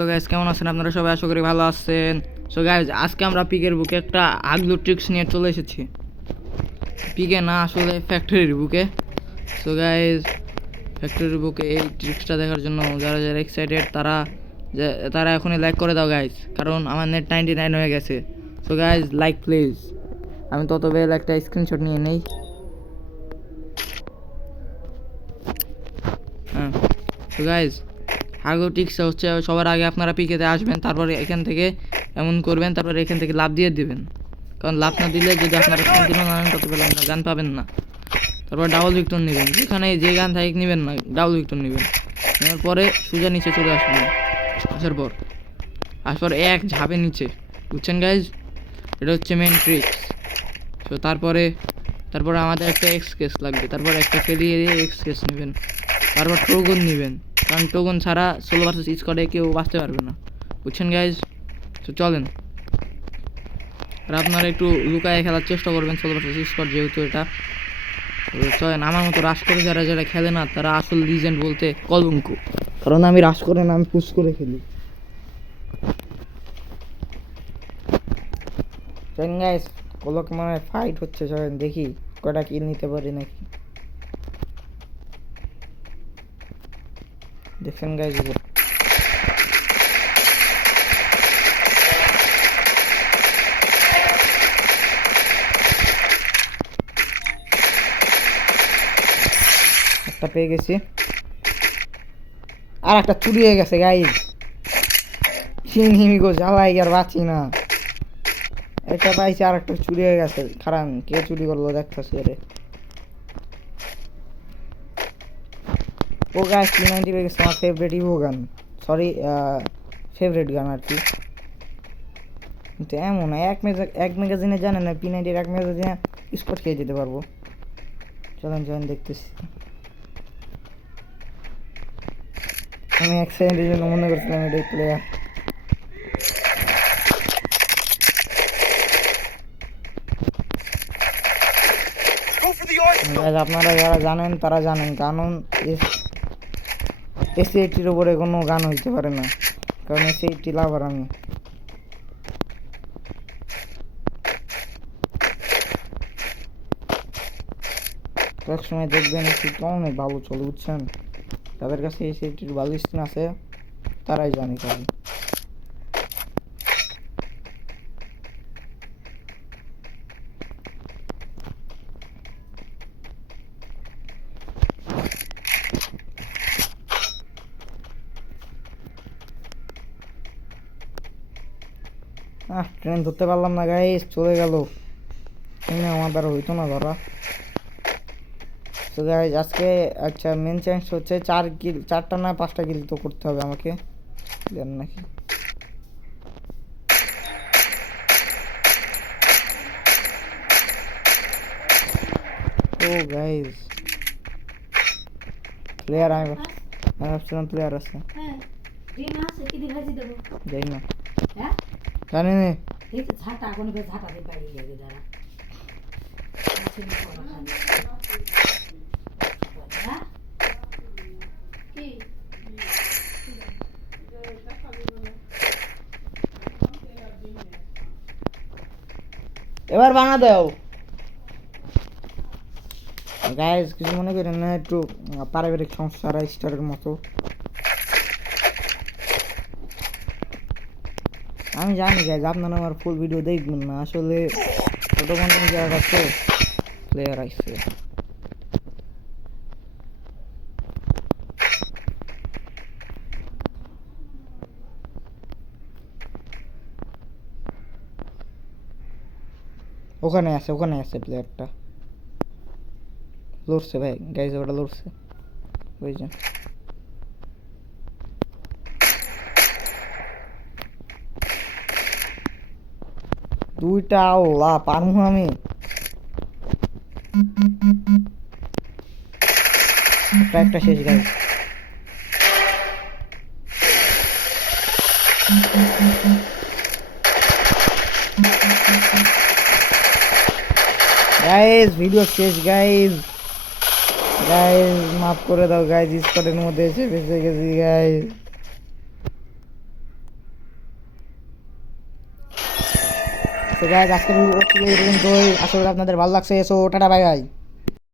তো গাইস কেমন আছেন আপনারা সবাই? আশা করি ভালো আছেন। সো গাইস আজকে আমরা পিকের বুকে একটা আগলু ট্রিক্স নিয়ে চলে এসেছি। পিকে না, আসলে ফ্যাক্টরির বুকে। সো গাইস ফ্যাক্টরির বুকে এই ট্রিক্সটা দেখার জন্য যারা যারা এক্সাইটেড তারা এখনই লাইক করে দাও গাইস, কারণ আমার নেট 99 হয়ে গেছে। So guys like please. আমি ততবেলা একটা স্ক্রিনশট নিয়ে নেই। হ্যাঁ, সো গাইস আগেও টিক্স হচ্ছে সবার আগে আপনারা পিকেতে আসবেন, তারপরে এখান থেকে এমন করবেন, তারপরে এখান থেকে লাফ দিয়ে দিবেন। কারণ লাফ না দিলে যদি আপনারা কন্টিনিউ না নেন ততবেলা আপনারা গান পাবেন না। তারপর ডাবল ভিক্টর নেবেন, যেখানে যে গান থাকে নেবেন না, ডাবল ভিক্টর নেবেন। নেওয়ার পরে সোজা নিচে চলে আসবেন। আসার পর এক ঝাঁপে নিচে, বুঝছেন গাইজ? এটা হচ্ছে মেন ট্রিক্স। তো তারপরে আমাদের একটা এক্স কেস লাগবে, তারপর একটা ফেলিয়ে দিয়ে এক্স কেস নেবেন, তারপর টোগন নেবেন, কারণ টোগন ছাড়া সোলো ভার্সেস স্কোয়াডে কেউ বাঁচতে পারবে না, বুঝছেন গাইজ? তো চলেন, আর আপনারা একটু লুকায় খেলার চেষ্টা করবেন সোলো ভার্সেস স্কোয়াড, যেহেতু এটা। তো চলেন, আমার মতো রাশ করে যারা যারা খেলে না তারা আসল লিজেন্ড বলতে কলঙ্ক, কারণ আমি রাশ করে না, আমি পুশ করে খেলি। চলেন গাইজ, কলক মানে ফাইট হচ্ছে, চলেন দেখি কয়টা কিল নিতে পারি নাকি। দেখছেন গাইজ, একটা পেয়ে গেছি, আর একটা চুরি হয়ে গেছে গাইজ। সিংহিমি গো জ্বালাই আর বাঁচি না। একটা পাইছি, আর একটা চুরি হয়ে গেছে। খারাপ, কে চুরি করলো দেখতেছি। রে ও গাইজ, P90 পেয়ে গেছে, আমার ফেভারিট ইভো গান, সরি ফেভারিট গান আর কি। কিন্তু এমন এক ম্যাগাজিনে জানেন না, P90 এক ম্যাগাজিনে স্পট খেয়ে যেতে পারবো। চলেন চলেন দেখতেছি। আমি এক সেকেন্ডের জন্য মনে করছিলাম এটাই প্লেয়ার। আপনারা যারা জানেন তারা জানেন, কারণ এসি80-র উপরে কোনো গান হইতে পারে না, কারণ এসি80 লাভার আমি। এক সময় দেখবেন এসি80 অনেক ভালো চলে, বুঝছেন? তাদের কাছে এসি80-র ভালো স্কিন আছে, তারাই জানে খালি। ট্রেন ধরতে পারলাম না গাইস, চলে গেল। আমার দ্বারা হইতো না ধরা। তো গাইস আজকে আচ্ছা মেন চ্যালেঞ্জ হচ্ছে 4টা না 5টা কিল তো করতে হবে আমাকে, জান নাকি? ও গাইস প্লেয়ার, আমি ভাবছিলাম প্লেয়ার আছে। যাই না, জানি না। এবার বানা দাও গাইস, কিছু মনে করেন না, একটু পারিবারিক সমস্যা স্টারের মতো। আমি জানি গাইস আপনারা আমার ফুল ভিডিও দেখবেন না, আসলে ছোট কন্টেন্ট যারা তো প্লেয়ার আসছে। ওখানে আছে প্লেয়ারটা, লড়ছে ভাই গাইস, ওটা লড়ছে, ওই যে। দুইটা, আল্লাহ পারবো আমি। একটা শেষ গাইস। গাইস ভিডিও শেষ গাইস, মাফ করে দাও গাইস, স্কোয়াডের মধ্যে এসে ফেসে গেছি গাইস। সো গাইস আজকের ভিডিও হচ্ছে এই পর্যন্তই, আশা করি আপনাদের ভালো লাগছে। So tata bye bye.